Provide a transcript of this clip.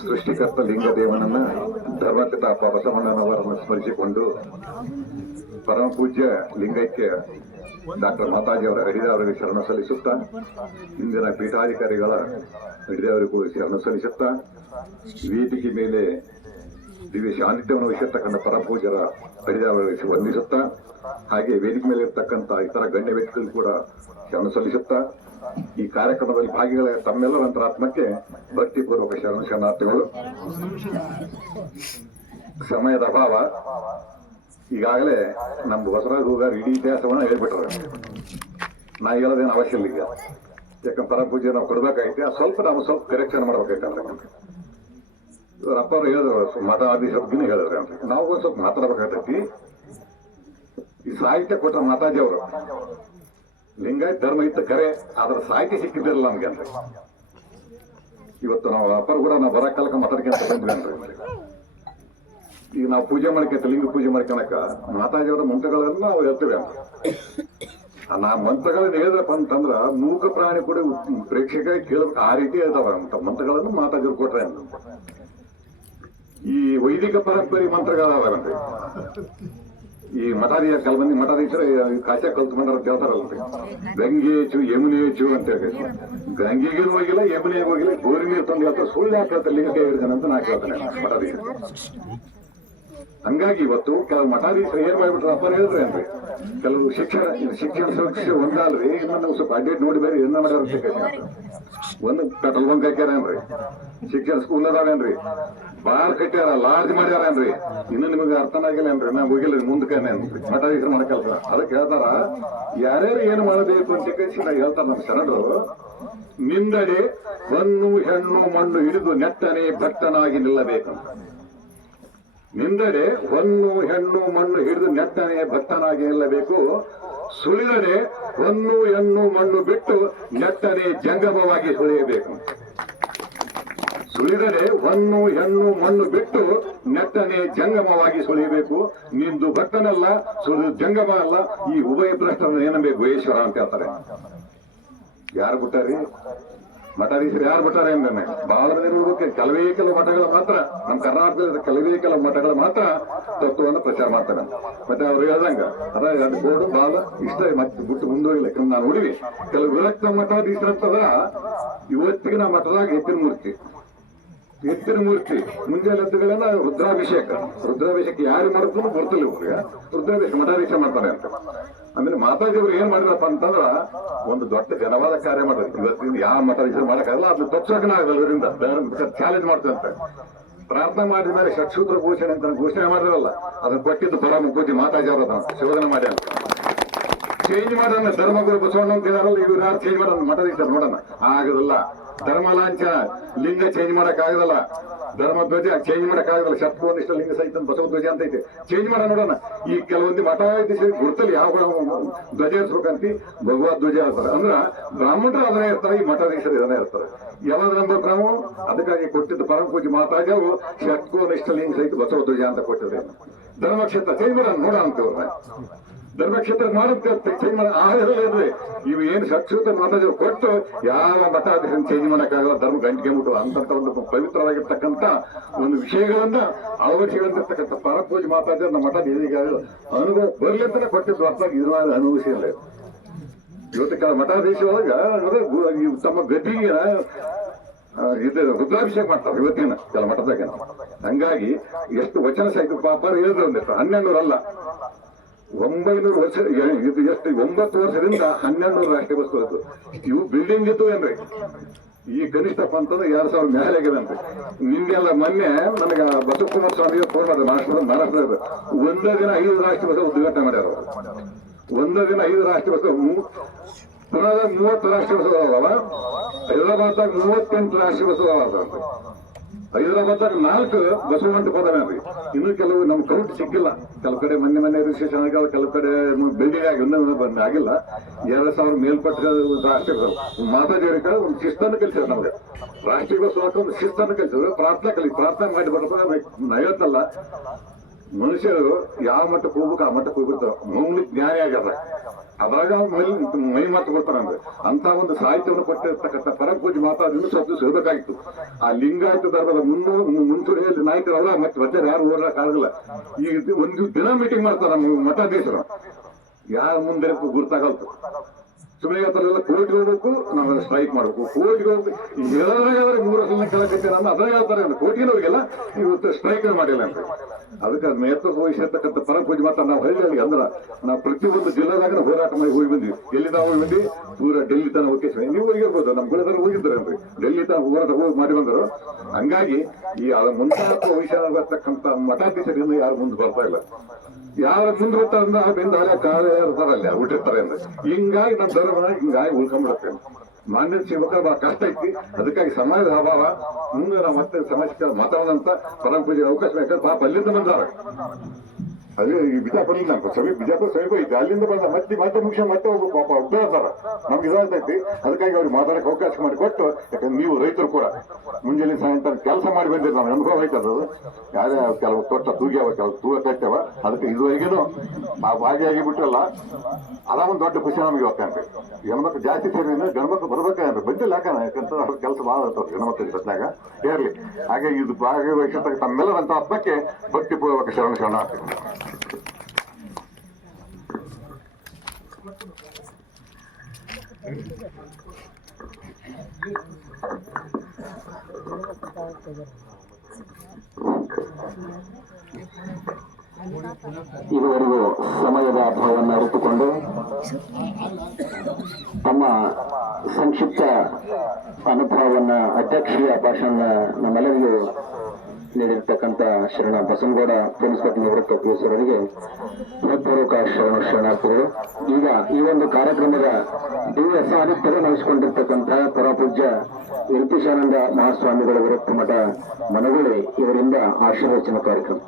ಸೃಷ್ಟಿಕರ್ತ ಲಿಂಗದೇವನನ್ನ ಧರ್ಮಪಿತ ಬಸವಣ್ಣನವರನ್ನು ಸ್ಮರಿಸಿಕೊಂಡು ಪರಮ ಪೂಜ್ಯ ಲಿಂಗೈಕ್ಯ ಡಾಕ್ಟರ್ ಮಾತಾಜಿಯವರ ಹಿಡಿದವರಿಗೆ ಶರಣ ಸಲ್ಲಿಸುತ್ತಾ, ಇಂದಿನ ಪೀಠಾಧಿಕಾರಿಗಳ ಹಿಡಿದವರಿಗೂ ಶರಣ ಸಲ್ಲಿಸುತ್ತಾ, ವೇದಿಕೆ ಮೇಲೆ ದಿವ್ಯ ಸಾನ್ನಿಧ್ಯವನ್ನು ವಹಿಸಿರ್ತಕ್ಕಂಥ ಪರಪೂಜರ ಹಿಡಿದವರಿಗೆ ವಂದಿಸುತ್ತಾ, ಹಾಗೆ ವೇದಿಕೆ ಮೇಲೆ ಇರತಕ್ಕಂಥ ಇತರ ಗಣ್ಯ ವ್ಯಕ್ತಿಗಳು ಕೂಡ ಶರಣ ಸಲ್ಲಿಸುತ್ತಾ ಈ ಕಾರ್ಯಕ್ರಮದಲ್ಲಿ ಭಾಗಿಗಳ ತಮ್ಮೆಲ್ಲರ ಅಂತರಾತ್ಮಕ್ಕೆ ಭಕ್ತಿಪೂರ್ವಕ ಶರಣ ಶರಣಾರ್ಥಿಗಳು. ಸಮಯದ ಅಭಾವ. ಈಗಾಗಲೇ ನಮ್ಮ ಬಸವರಾಜ ಹೂಗಾರ್ ಇಡೀ ಇತಿಹಾಸವನ್ನ ಹೇಳ್ಬಿಟ್ರೆ. ನಾ ಹೇಳೋದೇನು ಅವಶ್ಯ ಇಲ್ಲ ಈಗ. ಯಾಕಂದ್ರೆ ಪರ ಪೂಜೆ ನಾವು ಕೊಡ್ಬೇಕಾಗೈತೆ ಆ ಸ್ವಲ್ಪ ನಾವು ಸ್ವಲ್ಪ ಕರೆಕ್ಷನ್ ಮಾಡ್ಬೇಕಾಯ್ತಂದ್ರೆ ಇವ್ರ ಅಪ್ಪ ಅವ್ರು ಹೇಳಿದ್ರು, ಮಠ ಆದಿ ಹೇಳಿದ್ರೆ ಅಂತ. ನಾವು ಸ್ವಲ್ಪ ಮಾತಾಡ್ಬೇಕಾಗ್ತೈತಿ. ಈ ಸಾಹಿತ್ಯ ಕೊಟ್ಟ ಮಾತಾಜಿ ಅವರು. ಲಿಂಗಾಯತ್ ಧರ್ಮ ಇತ್ತು ಕರೆ ಅದ್ರ ಸಾಹಿತಿ ಸಿಕ್ಕಿದ್ದಿರಲ್ಲ ನಮ್ಗೆ ಅಂದ್ರೆ ಇವತ್ತು ನಾವು ಅಪ್ಪರು ಕೂಡ ನಾವು ಬರೋ ಕಾಲಕ್ಕೆ ಮಾತಾಡ್ಕೊಂತ ಬಂದ್ವಿ ಈಗ ನಾವು ಪೂಜೆ ಮಾಡ್ಕೊಂತ, ಲಿಂಗ ಪೂಜೆ ಮಾಡ್ಕೊಳಕ ಮಾತಾಜಿಯವರ ಮಂತ್ರಗಳೆಲ್ಲ ನಾವು ಹೇಳ್ತೇವೆ ಅಂತ ನಾ ಮಂತ್ರಗಳನ್ನ ಹೇಳಿದ್ರಪ್ಪ ಅಂತಂದ್ರ ಮೂಕ ಪ್ರಾಣಿ ಕೂಡ ಪ್ರೇಕ್ಷಕ ಕೇಳಬೇಕು ಆ ರೀತಿ ಹೇಳ್ತಾವ ಅಂತ ಮಂತ್ರಗಳನ್ನು ಮಾತಾಜಿ ಕೊಟ್ರೆ ಅಂತ ಈ ವೈದಿಕ ಪರಂಪರೆ ಮಂತ್ರಗಳಾವಂತೆ ಈ ಮಠಾರಿಯ ಕೆಲ ಮಂದಿ ಮಠಾಧೀಶರ ಕಾಶ್ಯ ಕಲ್ತ್ಕೊಂಡ್ರ ಹೇಳ್ತಾರಲ್ರಿ ಗಂಗೆ ಹೆಚ್ಚು ಯಮುನೆ ಹೆಚ್ಚು ಅಂತ ಹೇಳಿ. ಗಂಗೆಗೆ ಹೋಗಿಲ್ಲ, ಯಮುನೆಗೆ ಹೋಗಿಲ್ಲ ಗೋರಿ ನೀರು ತಂದು ಹೇಳ್ತಾರೆ ಸುಳ್ಳು ಯಾಕೆ ಹೇಳ್ತಾರೆ ಲಿಂಗಕ್ಕೆ ಹಿಡಿದಾನೆ ಅಂತ ನಾ ಕೇಳ್ತಾನೆ ಮಠಾಧೀಶರು. ಹಂಗಾಗಿ ಇವತ್ತು ಕೆಲವು ಮಠಾಧೀಶರು ಏನ್ ಮಾಡ್ಬಿಟ್ರು ಅಪ್ಪ ಹೇಳಿದ್ರೆ ಏನ್ರಿ? ಕೆಲವು ಶಿಕ್ಷಣ ಶಿಕ್ಷಣ ಸುರಕ್ಷೆ ಒಂದಲ್ರಿ, ಇನ್ನೊಂದು ಸ್ವಲ್ಪ ಅಡ್ಡೇಟ್ ನೋಡಿ ಬೇರೆ ಏನ ಮಾಡ್ಯಾರ. ಒಂದು ಕಟಲ್ ಬಂಕ್ ಹಾಕ್ಯಾರೇನ್ರಿ ಶಿಕ್ಷಣ ಸ್ಕೂಲ್ ಅದಾವೇನ್ರಿ? ಬಾರ್ ಕಟ್ಟ್ಯಾರ ಲಾರ್ಜ್ ಮಾಡ್ಯಾರೇನ್ರಿ? ಇನ್ನು ನಿಮಗೆ ಅರ್ಥನ ಆಗಿಲ್ಲೇನ್ರಿ ನಾ ಹೋಗಿಲ್ಲ ಮುಂದಕ್ಕೆ ಮಠಾಧೀಶರು ಕೆಲಸ ಅದಕ್ಕೆ ಹೇಳ್ತಾರ, ಯಾರ್ಯಾರು ಏನು ಮಾಡಬೇಕು ಅಂತ ಕೇಳಿಸಿ ಹೇಳ್ತಾರ ನಮ್ಮ ಶರಣರು. ನಿಂದಡಿ ಹೊನ್ನು ಹೆಣ್ಣು, ಮಣ್ಣು ಹಿಡಿದು ನೆಟ್ಟನೆ ಭಕ್ತನಾಗಿ ನಿಲ್ಲಬೇಕು. ನಿಂದಡೆ ಹೊನ್ನು ಹೆಣ್ಣು, ಮಣ್ಣು ಹಿಡಿದು ನೆಟ್ಟನೆ ಭಕ್ತನಾಗಿ ನಿಲ್ಲಬೇಕು. ಸುಳಿದಡೆ ಹೊನ್ನು ಹೆಣ್ಣು, ಮಣ್ಣು ಬಿಟ್ಟು ನೆಟ್ಟನೆ ಜಂಗಮವಾಗಿ ಸುಳಿಯಬೇಕು. ಸುಳಿದರೆ ಹೊನ್ನು ಹೆಣ್ಣು, ಮಣ್ಣು ಬಿಟ್ಟು ನೆಟ್ಟನೆ ಜಂಗಮವಾಗಿ ಸುಳಿಯಬೇಕು ನಿಂದು ಭಕ್ತನಲ್ಲ ಸುಳಿದು ಜಂಗಮ ಅಲ್ಲ. ಈ ಉಭಯ ಪ್ರಶ್ನೆ ಏನಬೇಕು ಈಶ್ವರ ಅಂತ ಹೇಳ್ತಾರೆ. ಯಾರು ಬಿಟ್ಟಾರಿ? ಮಠಾಧೀಶರು ಯಾರು ಬಿಟ್ಟಾರೆ ಅಂದ್ರೆ ಬಹಳ ಇರ್ಬೇಕು ಕೆಲವೇ ಕೆಲವು ಮಠಗಳು ಮಾತ್ರ. ನಮ್ಮ ಕರ್ನಾಟಕದ ಕೆಲವೇ ಕೆಲವು ಮಠಗಳು ಮಾತ್ರ ತತ್ವವನ್ನು ಪ್ರಚಾರ ಮಾಡ್ತಾರೆ. ಮತ್ತೆ ಅವ್ರು ಹೇಳ್ದಂಗ, ಅದ ಎರಡು ಬೋರ್ಡು ಬಹಳ ಇಷ್ಟ ಮತ್ತೆ ಬಿಟ್ಟು ಮುಂದೋಗಿಲ್ಲ ಯಾಕಂದ್ರೆ ನಾನು ನೋಡಿವಿ ಕೆಲವು ವಿರಕ್ತ ಮಠಾಧೀಶರು ಇವತ್ತಿಗೆ ನಮ್ಮ ಮಠದಾಗ ಎತ್ತಿನ ಮೂರ್ತಿ. ಎತ್ತಿನ ಮೂರ್ತಿ, ಮುಂಜಾನೆ ಎತ್ತುಗಳನ್ನ ರುದ್ರಾಭಿಷೇಕ. ರುದ್ರಾಭಿಷೇಕ ಯಾರು ಮಾಡಿದ್ರು ಬರ್ತಲ್ಲ ಇವ್ರಿಗೆ. ರುದ್ರಾಭಿಷೇಕ, ಮಠಾಭಿಷೇಕ ಮಾಡ್ತಾರೆ ಅಂತ. ಆಮೇಲೆ ಮಾತಾಜಿ ಅವ್ರು ಏನ್ ಮಾಡಿದಪ್ಪ ಅಂತಂದ್ರ ಒಂದು ದೊಡ್ಡ ಜನವಾದ ಕಾರ್ಯ ಮಾಡಿದ್ರು. ಇವತ್ತಿನ ಯಾವ ಮಠಾಭಿಷೇಕ ಮಾಡಕ್ಕಾಗಲ್ಲ, ಅದು ತಪ್ಸೋಕೆ ಆಗಲ್ಲ ಇವರಿಂದ. ಚಾಲೆಂಜ್ ಮಾಡ್ತಂತೆ ಪ್ರಾರ್ಥನೆ ಮಾಡಿದ ಮೇಲೆ ಷಟ್ಸೂತ್ರ ಘೋಷಣೆ ಅಂತ ಘೋಷಣೆ ಮಾಡಿದ್ರಲ್ಲ ಅದನ್ನ ಕೊಟ್ಟಿದ್ದು ಪರಮ ಪೂಜೆ ಮಾತಾಜಿ ಅವ್ರ ಶೋಧನೆ ಮಾಡಿ ಅಂತ. ಚೇಂಜ್ ಮಾಡೋಣ, ಧರ್ಮಗುರು ಬಸವಣ್ಣ ಅಂತ ಇದಾರಲ್ಲ ಇವ್ರು ಯಾರು ಚೇಂಜ್ ಮಾಡೋಣ ಮಠದಿಂದ ನೋಡೋಣ. ಆಗೋದಿಲ್ಲ. ಧರ್ಮ ಲಾಂಛ ಲಿಂಗ ಚೇಂಜ್ ಮಾಡಕ್ ಆಗದಲ್ಲ ಧರ್ಮ ಧ್ವಜ ಚೇಂಜ್ ಮಾಡಕ್ ಆಗದಲ್ಲ ಲಿಂಗ ಸಹಿತ ಬಸವ ಧ್ವಜ ಅಂತ ಐತೆ. ಚೇಂಜ್ ಮಾಡ ನೋಡೋಣ. ಈ ಕೆಲವೊಂದು ಮಠಾಧೀಶರು ಗುರುತಲ್ಲಿ ಯಾವ ಧ್ವಜ ಇರ್ಸ್ಬೇಕಂತಿ ಭಗವದ್ ಧ್ವಜ ಇರ್ತಾರೆ ಅಂದ್ರ ಬ್ರಾಹ್ಮಣರು ಅದನ್ನೇ ಇರ್ತಾರೆ ಈ ಮಠಾಧೀಶರು ಇದನ್ನೇ ಇರ್ತಾರೆ ಯಾವಾಗ ನಂಬಕ್ ನಾವು ಅದಕ್ಕಾಗಿ ಕೊಟ್ಟಿದ್ದ ಪರಮ ಪೂಜೆ ಮಾತಾಡಿ ಅವರು ಲಿಂಗ ಸಹಿತ ಬಸವ ಧ್ವಜ ಅಂತ ಕೊಟ್ಟಿದ್ರೆ ಧರ್ಮಕ್ಷೇತ್ರ ಚೇಂಜ್ ಮಾಡೋಣ, ನೋಡೋಣ ಅಂತ ಧರ್ಮಕ್ಷೇತ್ರ ಮಾಡುತ್ತೆ ಚೇಂಜ್ ಮಾಡ ಆಗಿರಲಿಲ್ರಿ ಇವು ಏನು ಸಕ್ಷೂತ ಮಾತಾಜರು ಕೊಟ್ಟು, ಯಾವ ಮಠಾಧೀಶನ್ ಚೇಂಜ್ ಮಾಡೋಕ್ಕಾಗಲ್ಲ, ಧರ್ಮ ಗಂಟಿಗೆ ಮುಟ್ಟು ಅಂತ ಒಂದು ಪವಿತ್ರವಾಗಿರ್ತಕ್ಕಂಥ ಒಂದು ವಿಷಯಗಳನ್ನ ಅಳವಡಿಸಿಕೊಂಡಿರ್ತಕ್ಕಂಥ ಪರಪೂಜೆ ಮಾತಾಡಿದ್ರೆ ನಮ್ಮ ಮಠ ಈಗ ಅನುಭವ ಬರ್ಲಿ ಅಂತಾನೆ ಕೊಟ್ಟಿದ್ದು ಅರ್ಥ ಇದು ಅನುಭವಿಸಿಲ್ಲ ಇವತ್ತು ಕೆಲ ಮಠಾಧೀಶ ಒಳಗ ಅದೇ ಗು- ತಮ್ಮ ಗತಿಗೆ ಇದು ರುದ್ರಾಭಿಷೇಕ ಮಾಡ್ತಾರೆ ಇವತ್ತಿನ ಕೆಲ ಮಠದಾಗ ಹಂಗಾಗಿ, ಎಷ್ಟು ವಚನ ಸಹಿತ ಪಾಪ ಹೇಳಿದ್ರು ಒಂದಿಷ್ಟು ಹನ್ನೆರಡು ಅಲ್ಲ ಒಂಬೈನೂರು ವರ್ಷ ಇದು ಎಷ್ಟು, ಒಂಬತ್ತು ವರ್ಷದಿಂದ ಹನ್ನೆರಡು ನೂರು ರಾಷ್ಟ್ರೀಯ ಬಸ್ ಇತ್ತು ಇವು ಬಿಲ್ಡಿಂಗ್ ಇತ್ತು ಏನ್ರಿ? ಈ ಕನಿಷ್ಠಪ್ಪ ಅಂತಂದ್ರೆ ಎರಡ್ ಸಾವಿರ ಮೇಲೆ ಆಗಿದಂತೆ ನಿನ್ನೆಲ್ಲ ಮೊನ್ನೆ ನನಗೆ ಬಸವಕುಮಾರ ಸ್ವಾಮಿ ಫೋನ್ ಮಾಡಿದ್ರು ಮಹಾರಾಷ್ಟ್ರದ ಮಹಾರಾಷ್ಟ್ರದ ಒಂದೇ ದಿನ ಐದು ರಾಷ್ಟ್ರೀಯ ಬಸ್ ಉದ್ಘಾಟನೆ ಮಾಡ್ಯಾರ. ಒಂದೇ ದಿನ ಐದು ರಾಷ್ಟ್ರೀಯ ಬಸ್ ಪುನಃ ಮೂವತ್ತು ರಾಷ್ಟ್ರೀಯ ಬಸ್ ಅದಾವ ಹೈದರಾಬಾದ್ದಾಗ ಮೂವತ್ತೆಂಟು ರಾಷ್ಟ್ರೀಯ ಬಸ್ ಅದಾವ ಹೈದರಾಬಾದ್ದಾಗ ನಾಲ್ಕು ಬಸವಂತ ಮಂಟಪ ಅದಾವೇನ್ರಿ ಇನ್ನು ಕೆಲವು ನಮ್ ಕೌಂಟ್ ಸಿಕ್ಕಿಲ್ಲ. ಕೆಲವು ಕಡೆ ಮೊನ್ನೆ ಮೊನ್ನೆ ರಿಜಿಸ್ಟ್ರೇಷನ್ ಆಗಿಲ್ಲ, ಕೆಲವು ಕಡೆ ಬಿಲ್ಡಿಂಗ್ ಆಗಿ ಇನ್ನೂ ಬಂದ ಆಗಿಲ್ಲ. ಎರಡ್ ಸಾವಿರ ಮೇಲ್ಪಟ್ಟ ರಾಷ್ಟ್ರೀಯ ಬಸ್ ಮಾತಾಡಿ ಕಡೆ ಒಂದು ಶಿಸ್ತನ್ನು ಕಲಿಸಿದ್ರು ನಮ್ಗೆ. ರಾಷ್ಟ್ರೀಯ ಒಂದು ಶಿಸ್ತನ್ನು ಕಲಿಸಿದ್ರು, ಪ್ರಾರ್ಥನೆ ಕಲಿ, ಪ್ರಾರ್ಥನೆ ಮಾಡಿ ಬರ್ಬೇಕು ನಯತ್ತಲ್ಲ ಮನುಷ್ಯರು ಯಾವ ಮಟ್ಟಕ್ಕೆ ಹೋಗ್ಬೇಕು, ಆ ಮಟ್ಟಕ್ಕೆ ಹೋಗ್ಬಿಡ್ತಾರ. ಮೌಲಿ ಜ್ಞಾನಿ ಆಗ್ಯಾರ ಅದ್ರಾಗ ಮೈ ಮೈ ಮಾತು ಬರ್ತಾರಂದ್ರೆ ಅಂತ ಒಂದು ಸಾಹಿತ್ಯವನ್ನು ಕೊಟ್ಟಿರ್ತಕ್ಕಂಥ ಪರಪೂಜೆ ಮಾತಾ ಇನ್ನೂ ಸ್ವಲ್ಪ ಸಿಗಬೇಕಾಗಿತ್ತು ಆ ಲಿಂಗಾಯತ ಧರ್ಮದ ಮುಂದೆ ಮುಂಚೂಣಿಯಲ್ಲಿ ನಾಯಕರಲ್ಲ ಮತ್ತೆ ಮಧ್ಯ ಯಾರು ಓಡಾಡಕ್ ಆಗಲ್ಲ. ಈಗ ಒಂದು ದಿನ ಮೀಟಿಂಗ್ ಮಾಡ್ತಾರ ಮಠಾಧೀಶರು. ಯಾರ ಮುಂದೆ ಗುರ್ತಾಗಲ್ತು ಸುಮ್ಮನೆ ಹೇಳ್ತಾರಲ್ಲ ಕೋರ್ಟ್ಗೆ ಹೋಗ್ಬೇಕು ನಾವೆಲ್ಲ ಸ್ಟ್ರೈಕ್ ಮಾಡ್ಬೇಕು. ಕೋರ್ಟ್ಗೆ ಹೋಗ್ಬೇಕು ಈಗ ಹೇಳೋದ್ರಾಗಾದ್ರೆ ಮೂರು ವರ್ಷ ಕೆಳಕತ್ತೆ ನಮ್ಮ ಅದ್ರಾಗ ಹೇಳ್ತಾರೆ ಕೋರ್ಟ್ಗೆ ಹೋಗಿಲ್ಲ ಇವತ್ತು ಸ್ಟ್ರೈಕ್ ಮಾಡಿಲ್ಲ ಅಂತ. ಅದಕ್ಕೆ ಅದ್ ನೇತೃತ್ವ ವಹಿಸಿರ್ತಕ್ಕಂಥ ಪರಪೂಜೆ ಮಾತ್ರ ನಾವು ಹಳ್ಳಿಯಲ್ಲಿ ಅಂದ್ರ ನಾವು ಪ್ರತಿಯೊಂದು ಜಿಲ್ಲೆದಾಗ ಹೋರಾಟ ಮಾಡಿ ಹೋಗಿ ಬಂದ್ವಿ. ಎಲ್ಲಿ ನಾವು ಹೋಗಿ ಬಂದ್ವಿ? ದೂರ ಡೆಲ್ಲಿ ತನಕ ಹೋಗಿ ನೀವು ಹೋಗಿರ್ಬೋದು ನಮ್ಮ ಗುಳದಾಗ ಹೋಗಿದ್ದಾರೆ ಅಂದ್ರೆ. ಡೆಲ್ಲಿ ತನಕ ಹೋರಾಟ ಹೋಗಿ ಮಾಡಿ ಬಂದರು. ಹಂಗಾಗಿ ಈ ಅದ ಮುಂದಾತ್ವ ವಹಿಸಿರ್ತಕ್ಕಂಥ ಮಠಾಧೀಶರಿಂದ ಯಾರು ಮುಂದೆ ಬರ್ತಾ ಇಲ್ಲ. ಯಾರ ಮುಂದೆ ಬರ್ತಾರೆ ಅಂದ್ರೆ ಹಳೆ ಕಾಲ ಇರ್ತಾರಲ್ಲ ಹುಟ್ಟಿರ್ತಾರೆ ಅಂದ್ರೆ. ಹಿಂಗಾಗಿ ನಮ್ಮ ಧರ್ಮ ಹಿಂಗಾಗಿ ಉಳ್ಕೊಂಡ್ಬಿಡುತ್ತೆ. ಮಾನ್ಯ ಶಿವಕರ ಬಹಳ ಕಷ್ಟ ಐತಿ. ಅದಕ್ಕಾಗಿ ಸಮಯದ ಅಭಾವ ಮುಂದೆ ನಾವು ಮತ್ತೆ ಸಮಾಜಕ್ಕೆ ಮಾತಾಡೋದಂತ ಪರಂಪೂಜೆ ಅವಕಾಶ ಬೇಕಾದ್ರೆ ಪಾಪ ಅಲ್ಲಿಂದ ಬಂದಾರ ಅದೇ ಈ ಬಿಜಾಪುರ ನಮ್ಗೆ ಸಮೀಪ ಬಿಜಾಪುರ ಸಮೀಪ ಐತಿ ಅಲ್ಲಿಂದ ಬಂದ ಮತ್ತೆ ಮತ್ತೆ ಮುಖ್ಯ ಮತ್ತೆ ಒಬ್ಬ ಪಾಪ ಉದ್ದಾರ ನಮ್ಗೆ ಇದಾಗ್ತೈತಿ ಅದಕ್ಕಾಗಿ ಅವ್ರಿಗೆ ಮಾತಾಡಕ್ಕೆ ಅವಕಾಶ ಮಾಡಿ ಕೊಟ್ಟು, ಯಾಕಂದ್ರೆ ನೀವು ರೈತರು ಕೂಡ ಮುಂಜಾನೆ ಸಾಯಂಕಾಲ ಕೆಲಸ ಮಾಡಿ ನಾವು. ಅನುಭವ ಆಯ್ತದ ಯಾರೇ ಕೆಲವು ತೋಟ ತೂಗ್ಯಾವ ಕೆಲವು ತೂಗ ಕಟ್ಟವ ಅದಕ್ಕೆ ಇದುವರೆಗೇನು ಆ ಭಾಗಿಯಾಗಿ ಬಿಟ್ರಲ್ಲ ಒಂದು ದೊಡ್ಡ ಖುಷಿ ನಮಗೆ ಇವತ್ತೇನ್ರಿ ಹೆಣ್ಮಕ್ಳು ಜಾಸ್ತಿ ಸೇರಿ ಬರ್ಬೇಕ ಬರ್ಬೇಕಂದ್ರೆ ಬಂದಿಲ್ಲ ಯಾಕಂದ್ರೆ ಯಾಕಂದ್ರೆ ಅವ್ರ ಕೆಲಸ ಭಾಳ ಇರ್ತದೆ ಹೆಣ್ಮಕ್ಳು ಜೊತೆನಾಗ ಇರಲಿ. ಹಾಗೆ ಇದು ಭಾಗವಹಿಸತಕ್ಕ ತಮ್ಮೆಲ್ಲರಂತ ಆತ್ಮಕ್ಕೆ ಭಕ್ತಿಪೂರ್ವಕ ಶರಣ ಶರಣ ಆಗ್ತೀನಿ ಇದುವರೆಗೂ ಸಮಯದ ಅಭಾವವನ್ನು ಅರಿತುಕೊಂಡು ತಮ್ಮ ಸಂಕ್ಷಿಪ್ತ ಅನುಭವವನ್ನ ಅಧ್ಯಕ್ಷೀಯ ಭಾಷಣ ನಮ್ಮೆಲ್ಲರಿಗೂ ನೀಡಿರ್ತಕ್ಕಂಥ ಶರಣ ಬಸನಗೌಡ ಪೊಲೀಸ್ ಪಟ್ಟಿ ನಿವೃತ್ತ ಪೊಲೀಸರಿಗೆ ಹೃತ್ಪೂರ್ವಕ ಶರಣ ಶರಣಾರ್ಥಿಗಳು. ಈಗ ಈ ಒಂದು ಕಾರ್ಯಕ್ರಮದ ದಿವ್ಯ ಸಾನ್ನಿಧ್ಯ ವಹಿಸಿಕೊಂಡಿರ್ತಕ್ಕಂಥ ಪರಪೂಜ್ಯ ವಿರತೀಶಾನಂದ ಮಹಾಸ್ವಾಮಿಗಳ ವಿರಕ್ತ ಮಠ ಮನಗುಳಿ ಇವರಿಂದ ಆಶೀರ್ವಚನ ಕಾರ್ಯಕ್ರಮ.